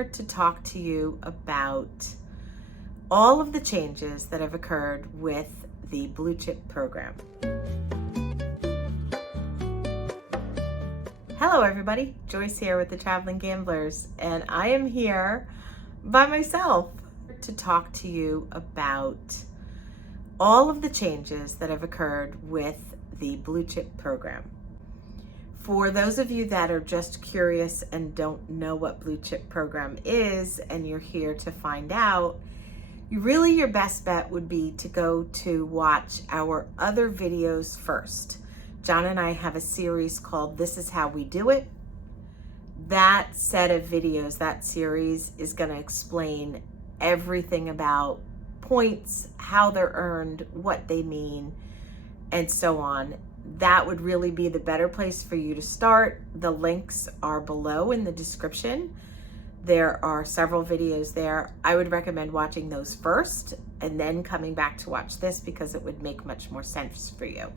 To talk to you about all of the changes that have occurred with the Blue Chip program. Hello everybody, Joyce here with the Traveling Gamblers, and I am here by myself to talk to you about all of the changes that have occurred with the Blue Chip program. For those of you that are just curious and don't know what Blue Chip program is, and you're here to find out, your best bet would be to go to watch our other videos first. John and I have a series called This Is How We Do It. That set of videos, that series, is going to explain everything about points, how they're earned, what they mean, and so on. That would really be the better place for you to start. The links are below in the description. There are several videos there. I would recommend watching those first and then coming back to watch this, because it would make much more sense for you.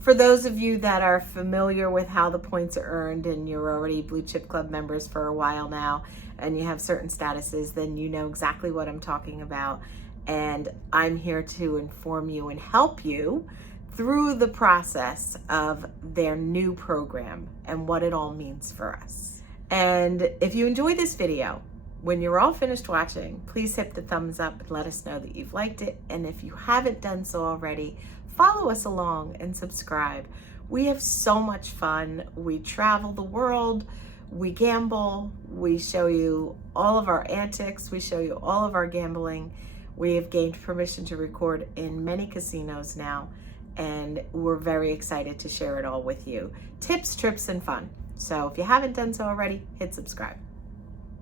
For those of you that are familiar with how the points are earned and you're already Blue Chip Club members for a while now and you have certain statuses, then you know exactly what I'm talking about. And I'm here to inform you and help you through the process of their new program and what it all means for us. And if you enjoy this video, when you're all finished watching, please hit the thumbs up and let us know that you've liked it. And if you haven't done so already, follow us along and subscribe. We have so much fun. We travel the world, we gamble, we show you all of our antics, we show you all of our gambling. We have gained permission to record in many casinos now, and we're very excited to share it all with you. Tips, trips, and fun. So if you haven't done so already, hit subscribe.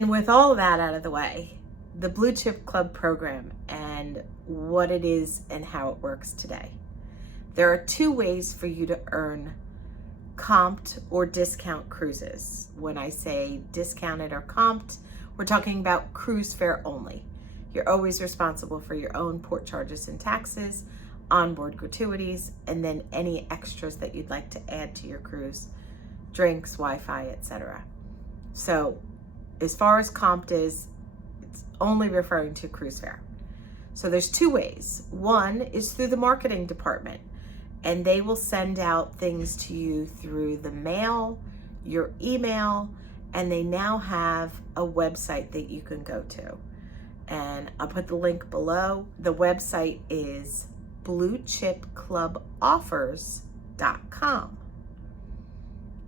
And with all of that out of the way, the Blue Chip Club program and what it is and how it works today. There are two ways for you to earn comped or discount cruises. When I say discounted or comped, we're talking about cruise fare only. You're always responsible for your own port charges and taxes, onboard gratuities, and then any extras that you'd like to add to your cruise, drinks, Wi-Fi, etc. So as far as comped is, it's only referring to cruise fare. So there's two ways. One is through the marketing department, and they will send out things to you through the mail, your email, and they now have a website that you can go to. And I'll put the link below. The website is bluechipcluboffers.com.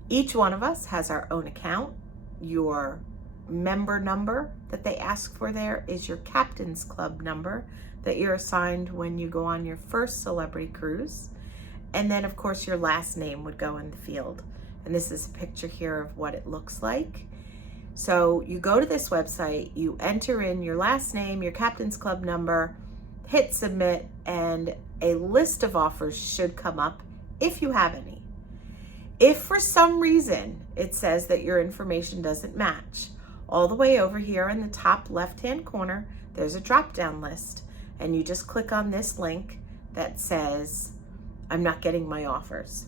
Each one of us has our own account. Your member number that they ask for there is your Captain's Club number that you're assigned when you go on your first celebrity cruise. And then of course your last name would go in the field. And this is a picture here of what it looks like. So you go to this website, you enter in your last name, your Captain's Club number, hit submit, and a list of offers should come up if you have any. If for some reason it says that your information doesn't match, all the way over here in the top left-hand corner, there's a drop-down list, and you just click on this link that says, I'm not getting my offers.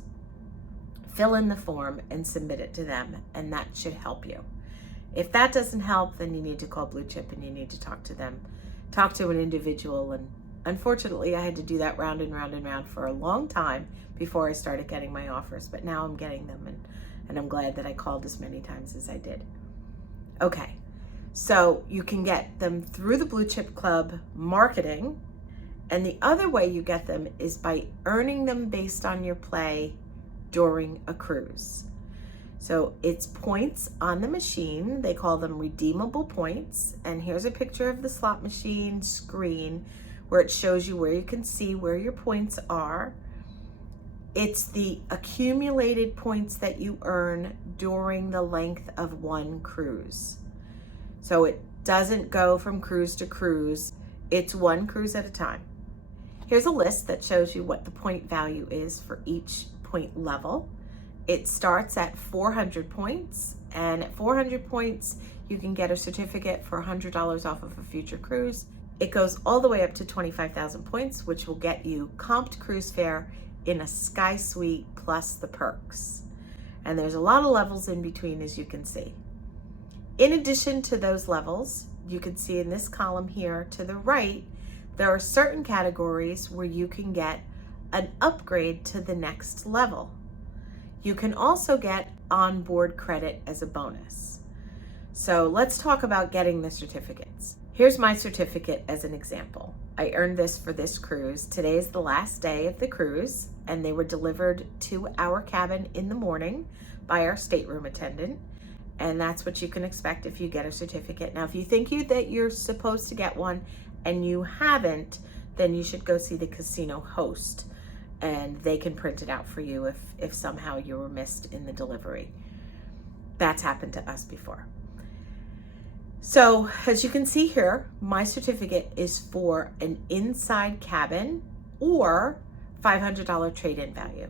Fill in the form and submit it to them, and that should help you. If that doesn't help, then you need to call Blue Chip and you need to talk to them. Talk to an individual, and unfortunately I had to do that round and round and round for a long time before I started getting my offers, but now I'm getting them, and I'm glad that I called as many times as I did. Okay, so you can get them through the Blue Chip Club marketing, and the other way you get them is by earning them based on your play during a cruise. So it's points on the machine. They call them redeemable points. And here's a picture of the slot machine screen where it shows you where you can see where your points are. It's the accumulated points that you earn during the length of one cruise. So it doesn't go from cruise to cruise. It's one cruise at a time. Here's a list that shows you what the point value is for each point level. It starts at 400 points, and at 400 points, you can get a certificate for $100 off of a future cruise. It goes all the way up to 25,000 points, which will get you comped cruise fare in a Sky Suite plus the perks. And there's a lot of levels in between, as you can see. In addition to those levels, you can see in this column here to the right, there are certain categories where you can get an upgrade to the next level. You can also get onboard credit as a bonus. So let's talk about getting the certificates. Here's my certificate as an example. I earned this for this cruise. Today is the last day of the cruise, and they were delivered to our cabin in the morning by our stateroom attendant. And that's what you can expect if you get a certificate. Now, if you think that you're supposed to get one and you haven't, then you should go see the casino host, and they can print it out for you if somehow you were missed in the delivery. That's happened to us before. So as you can see here, my certificate is for an inside cabin or $500 trade-in value.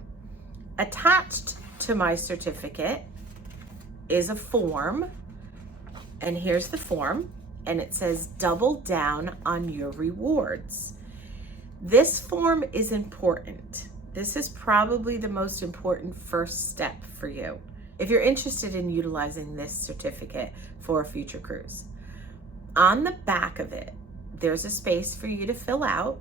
Attached to my certificate is a form, and here's the form, and it says double down on your rewards. This form is important. This is probably the most important first step for you if you're interested in utilizing this certificate for a future cruise. On the back of it, there's a space for you to fill out,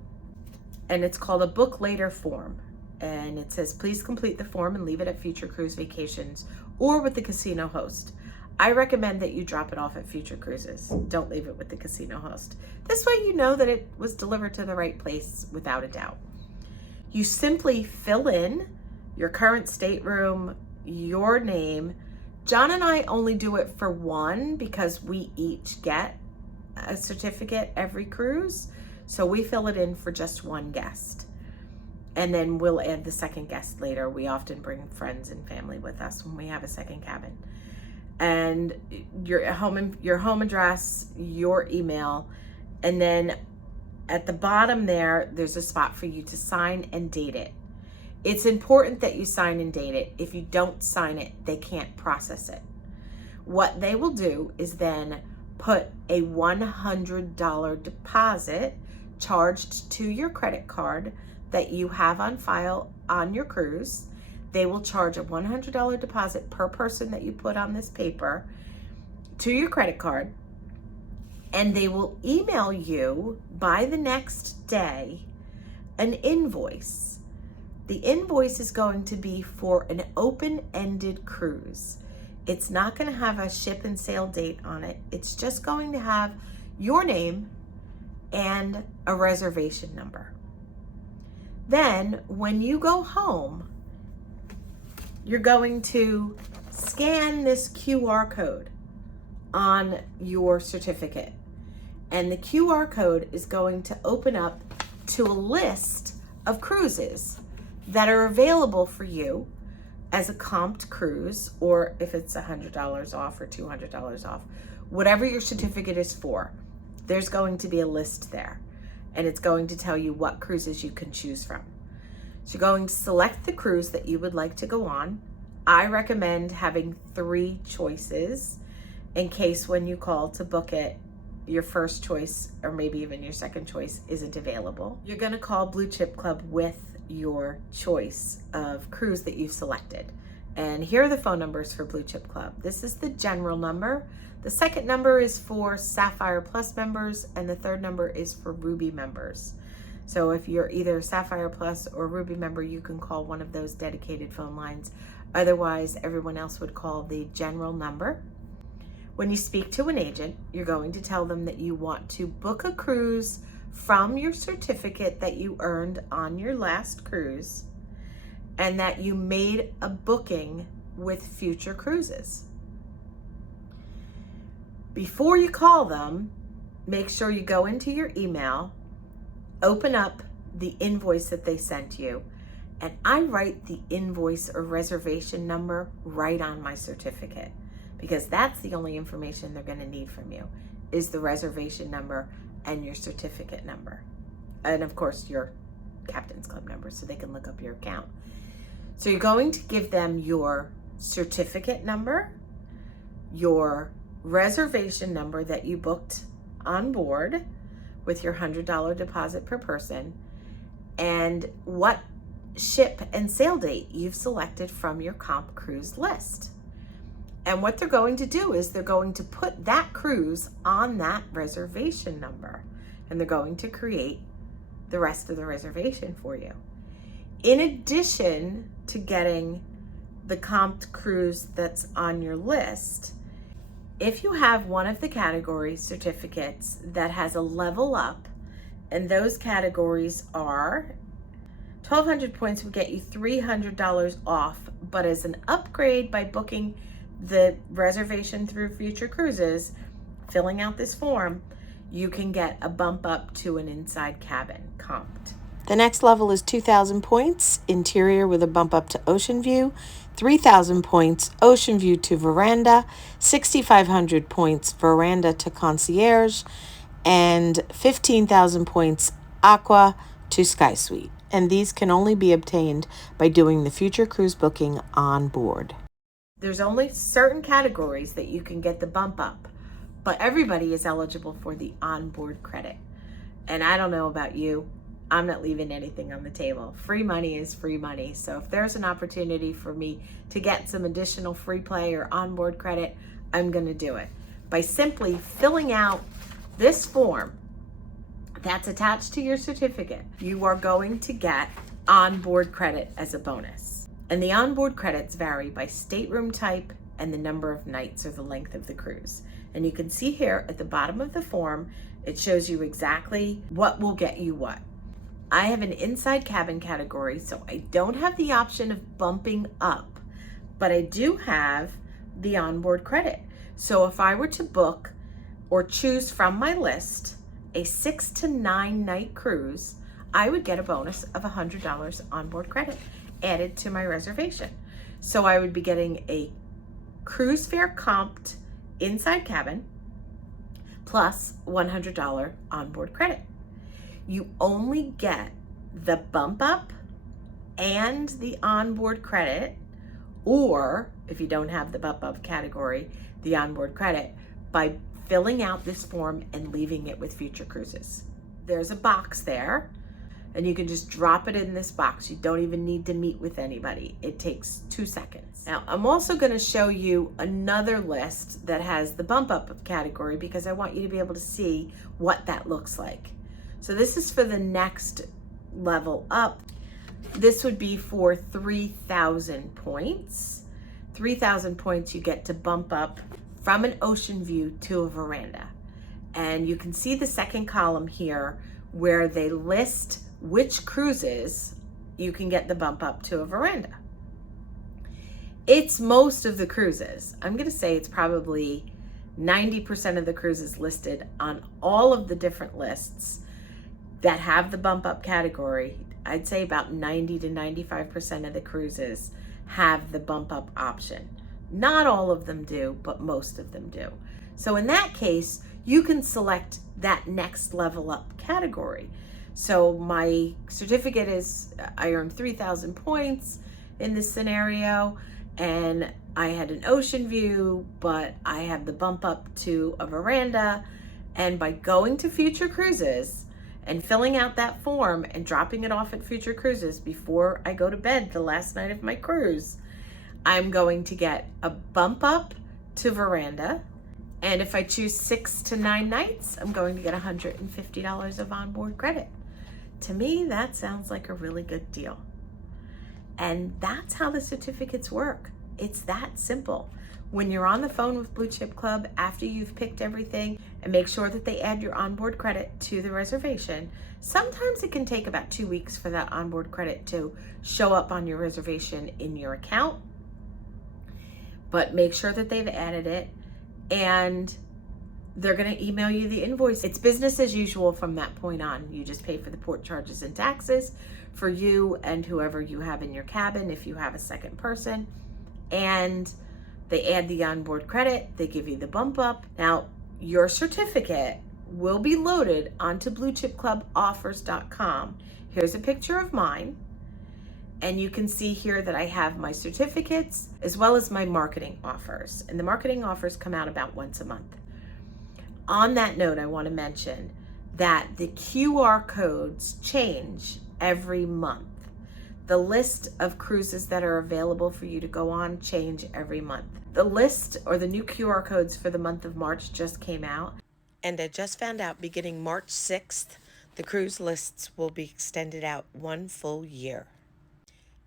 and it's called a book later form. And it says, please complete the form and leave it at future cruise vacations or with the casino host. I recommend that you drop it off at future cruises. Don't leave it with the casino host. This way you know that it was delivered to the right place without a doubt. You simply fill in your current stateroom, your name. John and I only do it for one because we each get a certificate every cruise. So we fill it in for just one guest. And then we'll add the second guest later. We often bring friends and family with us when we have a second cabin. And your home address, your email, and then at the bottom there's a spot for you to sign and date it. It's important that you sign and date it. If you don't sign it, they can't process it. What they will do is then put a $100 deposit charged to your credit card that you have on file on your cruise. They will charge a $100 deposit per person that you put on this paper to your credit card, and they will email you by the next day an invoice. The invoice is going to be for an open-ended cruise. It's not going to have a ship and sail date on it. It's just going to have your name and a reservation number. Then when you go home, you're going to scan this QR code on your certificate. And the QR code is going to open up to a list of cruises that are available for you as a comped cruise, or if it's $100 off or $200 off, whatever your certificate is for, there's going to be a list there. And it's going to tell you what cruises you can choose from. So you're going to select the cruise that you would like to go on. I recommend having 3 choices in case when you call to book it, your first choice or maybe even your second choice isn't available. You're going to call Blue Chip Club with your choice of cruise that you've selected. And here are the phone numbers for Blue Chip Club. This is the general number. The second number is for Sapphire Plus members, and the third number is for Ruby members. So if you're either Sapphire Plus or Ruby member, you can call one of those dedicated phone lines. Otherwise, everyone else would call the general number. When you speak to an agent, you're going to tell them that you want to book a cruise from your certificate that you earned on your last cruise, and that you made a booking with future cruises. Before you call them, make sure you go into your email, open up the invoice that they sent you, and I write the invoice or reservation number right on my certificate, because that's the only information they're going to need from you, is the reservation number and your certificate number. And of course, your Captain's Club number, so they can look up your account. So you're going to give them your certificate number, your reservation number that you booked on board with your $100 deposit per person, and what ship and sail date you've selected from your comp cruise list. And what they're going to do is they're going to put that cruise on that reservation number, and they're going to create the rest of the reservation for you. In addition to getting the comped cruise that's on your list, if you have one of the category certificates that has a level up, and those categories are 1,200 points would get you $300 off, but as an upgrade by booking the reservation through Future Cruises, filling out this form, you can get a bump up to an inside cabin comped. The next level is 2,000 points, interior with a bump up to ocean view, 3,000 points, ocean view to veranda, 6,500 points, veranda to concierge, and 15,000 points, aqua to sky suite. And these can only be obtained by doing the Future Cruise booking on board. There's only certain categories that you can get the bump up, but everybody is eligible for the onboard credit. And I don't know about you, I'm not leaving anything on the table. Free money is free money. So if there's an opportunity for me to get some additional free play or onboard credit, I'm going to do it by simply filling out this form that's attached to your certificate. You are going to get onboard credit as a bonus. And the onboard credits vary by stateroom type and the number of nights or the length of the cruise. And you can see here at the bottom of the form, it shows you exactly what will get you what. I have an inside cabin category, so I don't have the option of bumping up, but I do have the onboard credit. So if I were to book or choose from my list a 6 to 9 night cruise, I would get a bonus of $100 onboard credit added to my reservation. So I would be getting a cruise fare comped inside cabin plus $100 onboard credit. You only get the bump up and the onboard credit, or if you don't have the bump up category, the onboard credit, by filling out this form and leaving it with Future Cruises. There's a box there, and you can just drop it in this box. You don't even need to meet with anybody. It takes 2 seconds. Now, I'm also going to show you another list that has the bump up category because I want you to be able to see what that looks like. So this is for the next level up. This would be for 3,000 points. 3,000 points you get to bump up from an ocean view to a veranda. And you can see the second column here where they list which cruises you can get the bump up to a veranda. It's most of the cruises. I'm gonna say it's probably 90% of the cruises listed on all of the different lists that have the bump up category. I'd say about 90 to 95% of the cruises have the bump up option. Not all of them do, but most of them do. So in that case, you can select that next level up category. So my certificate is, I earned 3,000 points in this scenario, and I had an ocean view, but I have the bump up to a veranda. And by going to Future Cruises and filling out that form and dropping it off at Future Cruises before I go to bed the last night of my cruise, I'm going to get a bump up to veranda. And if I choose 6 to 9 nights, I'm going to get $150 of onboard credit. To me, that sounds like a really good deal. And that's how the certificates work. It's that simple. When you're on the phone with Blue Chip Club, after you've picked everything, and make sure that they add your onboard credit to the reservation, sometimes it can take about 2 weeks for that onboard credit to show up on your reservation in your account. But make sure that they've added it, and they're going to email you the invoice. It's business as usual from that point on. You just pay for the port charges and taxes for you and whoever you have in your cabin if you have a second person. And they add the onboard credit, they give you the bump up. Now, your certificate will be loaded onto BlueChipClubOffers.com. Here's a picture of mine. And you can see here that I have my certificates as well as my marketing offers. And the marketing offers come out about once a month. On that note, I want to mention that the QR codes change every month. The list of cruises that are available for you to go on change every month. The list or the new QR codes for the month of March just came out. And I just found out beginning March 6th, the cruise lists will be extended out 1 full year.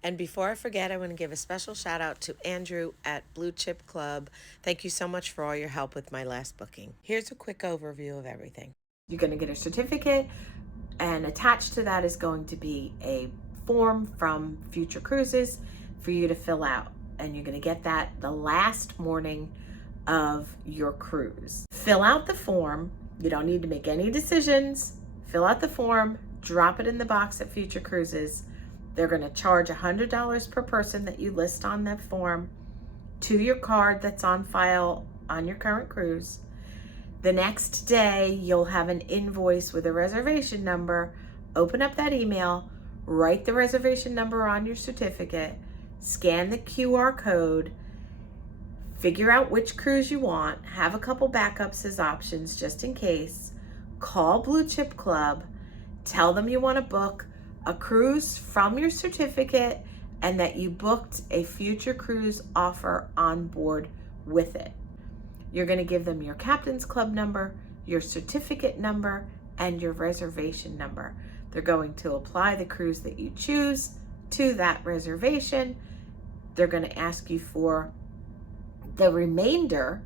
And before I forget, I want to give a special shout out to Andrew at Blue Chip Club. Thank you so much for all your help with my last booking. Here's a quick overview of everything. You're going to get a certificate, and attached to that is going to be a form from Future Cruises for you to fill out. And you're going to get that the last morning of your cruise. Fill out the form. You don't need to make any decisions. Fill out the form, drop it in the box at Future Cruises. They're going to charge $100 per person that you list on that form to your card that's on file on your current cruise. The next day, you'll have an invoice with a reservation number. Open up that email, write the reservation number on your certificate, scan the QR code, figure out which cruise you want, have a couple backups as options just in case, call Blue Chip Club, tell them you want to book a cruise from your certificate and that you booked a Future Cruise offer on board with it. You're going to give them your Captain's Club number, your certificate number, and your reservation number. They're going to apply the cruise that you choose to that reservation. They're going to ask you for the remainder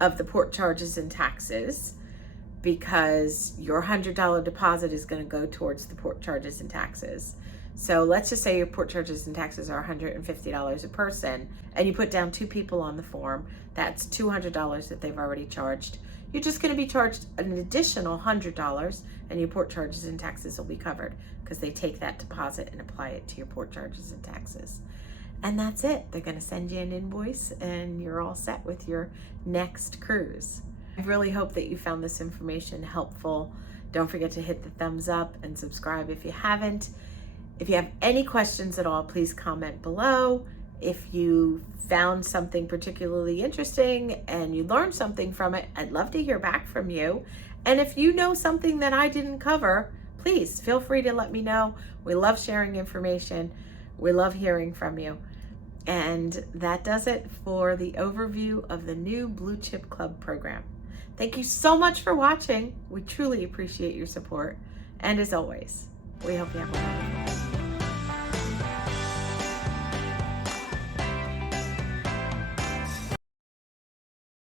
of the port charges and taxes, because your $100 deposit is going to go towards the port charges and taxes. So let's just say your port charges and taxes are $150 a person, and you put down 2 people on the form. That's $200 that they've already charged. You're just going to be charged an additional $100, and your port charges and taxes will be covered because they take that deposit and apply it to your port charges and taxes. And that's it. They're going to send you an invoice, and you're all set with your next cruise. I really hope that you found this information helpful. Don't forget to hit the thumbs up and subscribe if you haven't. If you have any questions at all, please comment below. If you found something particularly interesting and you learned something from it, I'd love to hear back from you. And if you know something that I didn't cover, please feel free to let me know. We love sharing information. We love hearing from you. And that does it for the overview of the new Blue Chip Club program. Thank you so much for watching. We truly appreciate your support. And as always, we hope you have a wonderful day.